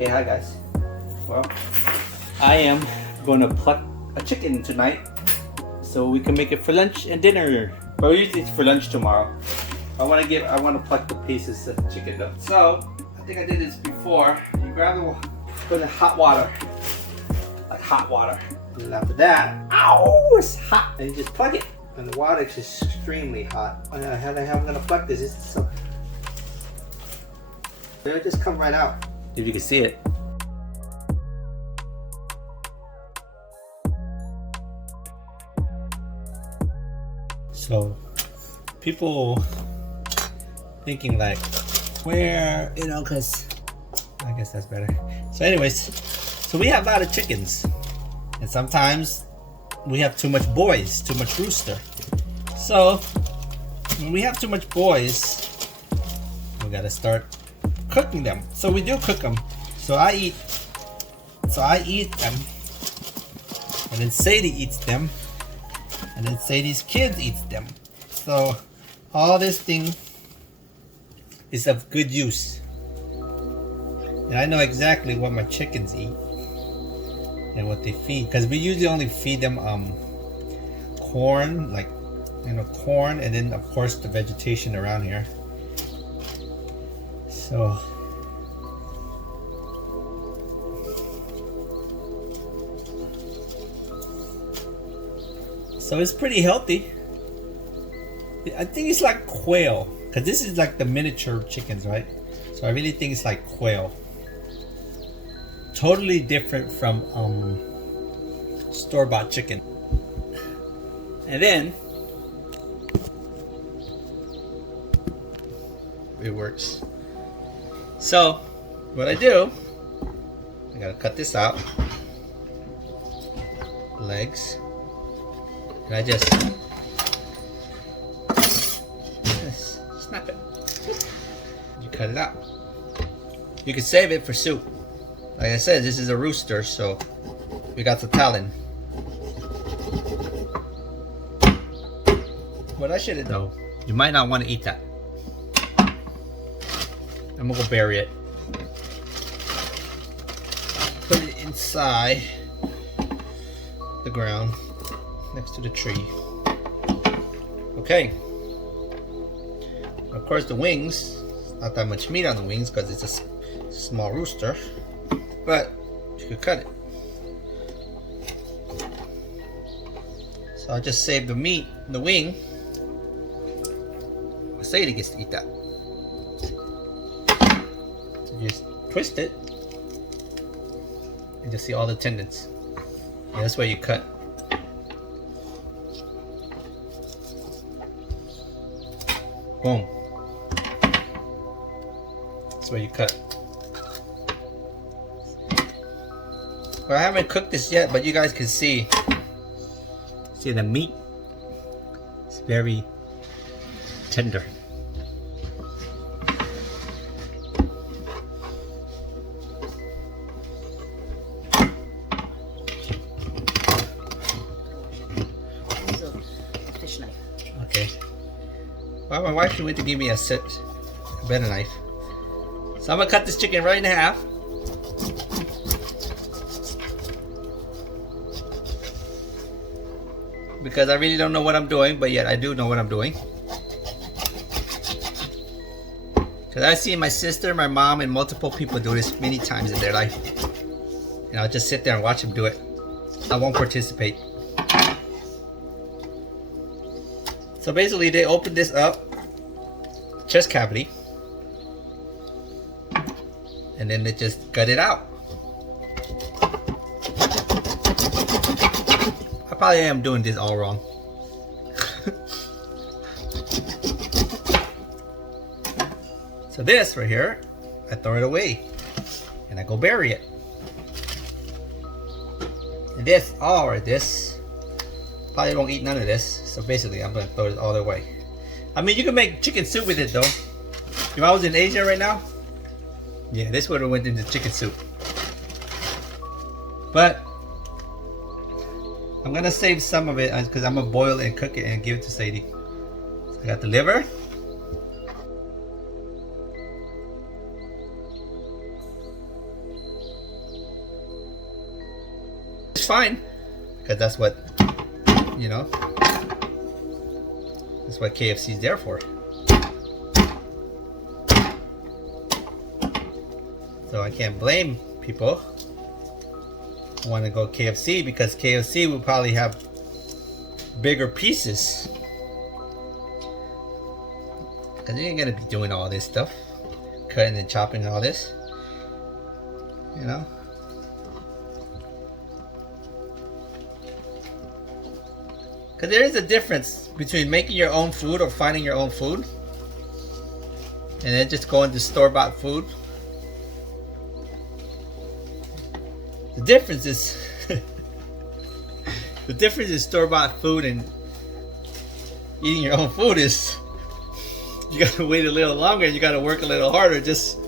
Hey, hi guys. Well, I am going to pluck a chicken tonight so we can make it for lunch and dinner. But usually it's for lunch tomorrow. I want to pluck the pieces of the chicken though. So I think I did this before. You grab the put in hot water, like hot water. And then after that, ow, it's hot. And you just plug it. And the water is extremely hot. How the hell am I gonna pluck this? It's so. It'll just come right out. If you can see it. So, people thinking like, where, you know, cause I guess that's better. So anyways, so we have a lot of chickens. And sometimes we have too much boys, too much rooster. So when we have too much boys, we gotta start cooking them. So we do cook them. So I eat them, and then Sadie eats them, and then Sadie's kids eats them. So all this thing is of good use. And I know exactly what my chickens eat and what they feed, because we usually only feed them corn, like, you know, corn, and then of course the vegetation around here. So it's pretty healthy. I think it's like quail, because this is like the miniature chickens, right? So I really think it's like quail. Totally different from store-bought chicken. And then it works. So what I do, I gotta cut this out, legs, and I just snap it. You cut it out. You can save it for soup. Like I said, this is a rooster, so we got the talon. What I should have done, you might not want to eat that. I'm gonna go bury it. Put it inside the ground next to the tree. Okay. Of course, the wings, not that much meat on the wings because it's a small rooster, but you could cut it. So I'll just save the meat, the wing. Sadie gets to eat that. So just twist it and just see all the tendons. And that's where you cut. Boom. That's where you cut. Well, I haven't cooked this yet, but you guys can see the meat. It's very tender. Fish knife. Okay. Well, my wife went to give me a better knife. So I'm gonna cut this chicken right in half. Because I really don't know what I'm doing, but yet I do know what I'm doing. Because I've seen my sister, my mom, and multiple people do this many times in their life. And I'll just sit there and watch them do it. I won't participate. So basically they open this up, chest cavity, and then they just gut it out. I probably am doing this all wrong. So this right here, I throw it away and I go bury it. And this, this, probably won't eat none of this. So basically I'm gonna throw it all the way. I mean, you can make chicken soup with it though. If I was in Asia right now, yeah, this would have went into chicken soup. But I'm gonna save some of it because I'm gonna boil it and cook it and give it to Sadie. So I got the liver. fine, because that's what, you know, that's what KFC is there for. So I can't blame people who want to go KFC, because KFC will probably have bigger pieces. Because you ain't gonna be doing all this stuff, cutting and chopping all this, you know. Because there is a difference between making your own food or finding your own food and then just going to store-bought food. The difference is the difference in store-bought food and eating your own food is you gotta wait a little longer and you gotta work a little harder. Just,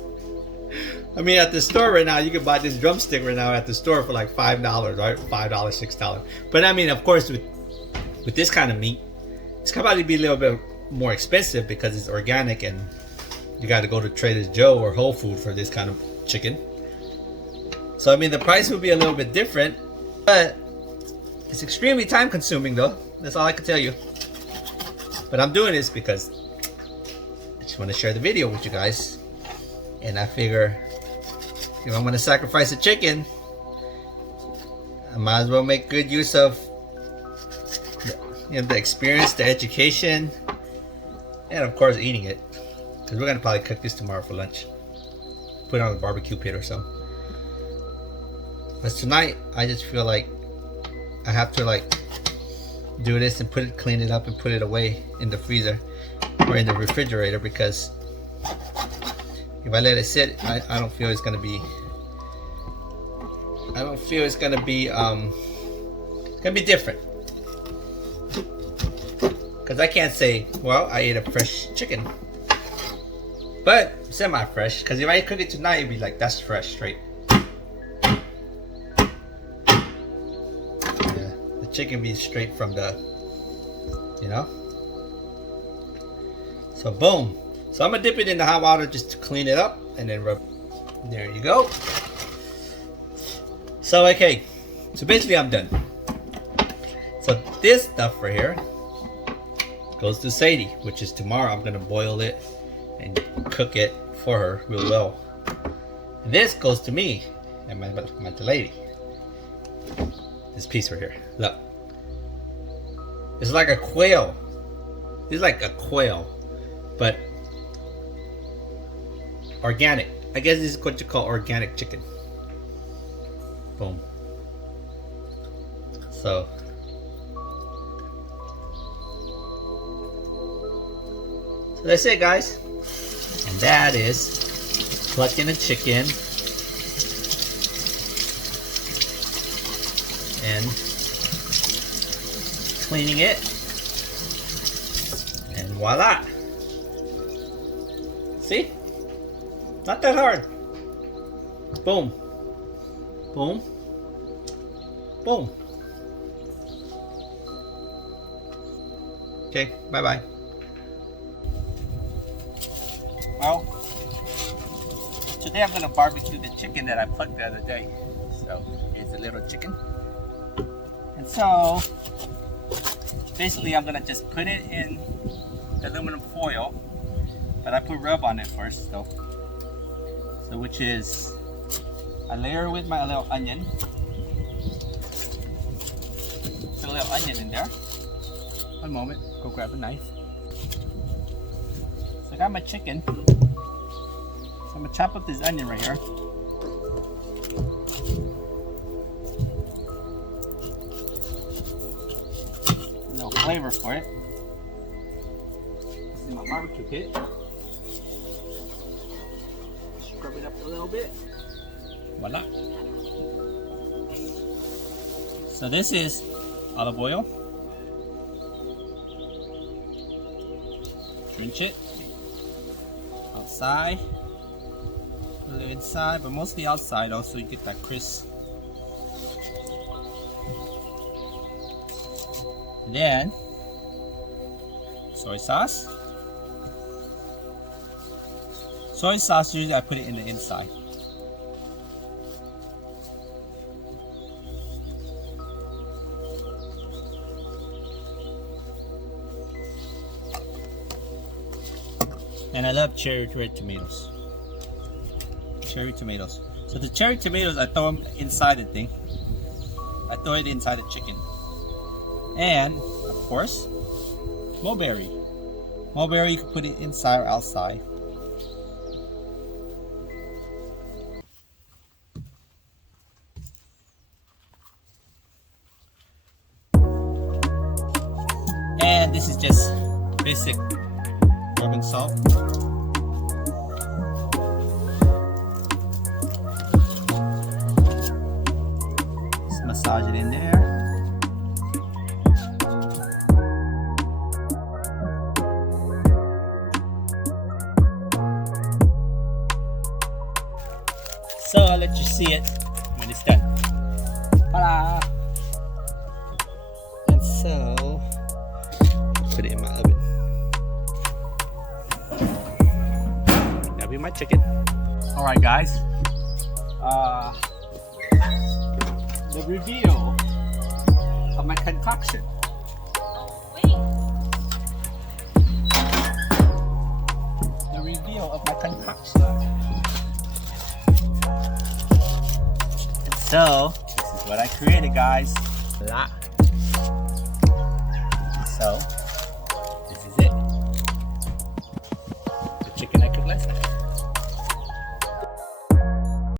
I mean, at the store right now, you can buy this drumstick right now at the store for like $5, right? $5, $6. But I mean, of course, with this kind of meat, it's gonna probably be a little bit more expensive because it's organic and you gotta go to Trader Joe or Whole Foods for this kind of chicken. So I mean, the price would be a little bit different, but it's extremely time consuming though. That's all I can tell you. But I'm doing this because I just want to share the video with you guys. And I figure if I'm going to sacrifice a chicken, I might as well make good use of the experience, the education, and of course eating it. Because we're going to probably cook this tomorrow for lunch. Put it on the barbecue pit or so. But tonight, I just feel like I have to like do this and clean it up and put it away in the freezer or in the refrigerator, because if I let it sit, I don't feel it's gonna be. I don't feel it's gonna be different. Because I can't say, well, I ate a fresh chicken, but semi-fresh. Because if I cook it tonight, it'd be like, that's fresh, straight. Chicken be straight from the, you know. So boom. So I'm gonna dip it in the hot water just to clean it up and then rub. There you go. So okay, so basically I'm done. So this stuff right here goes to Sadie, which is tomorrow. I'm gonna boil it and cook it for her real well. And this goes to me and my lady. This piece right here, look, it's like a quail. It's like a quail, but organic. I guess this is what you call organic chicken. Boom. So that's it, guys, and that is plucking a chicken and cleaning it, and voila. See? Not that hard. Boom. Boom. Boom. Okay, bye-bye. Well, today I'm going to barbecue the chicken that I plucked the other day. So, here's a little chicken. And so, basically I'm gonna just put it in aluminum foil, but I put rub on it first though. So which is, I layer with my little onion. Put a little onion in there. One moment, go grab a knife. So I got my chicken. So I'm gonna chop up this onion right here. Flavor for it. This is my barbecue pit. Scrub it up a little bit. Voila. So this is olive oil. Drench it. Outside. A little inside, but mostly outside also, you get that crisp. Then soy sauce. Soy sauce, usually I put it in the inside. And I love cherry red tomatoes. Cherry tomatoes. So the cherry tomatoes, I throw them inside the thing. I throw it inside the chicken. And, of course, mulberry. Mulberry, you can put it inside or outside. And this is just basic rubbing salt. Just massage it in there. So I'll let you see it when it's done. Ta-da! And so, put it in my oven. That'll be my chicken. Alright guys. The reveal of my concoction. The reveal of my concoction. So, this is what I created, guys. So,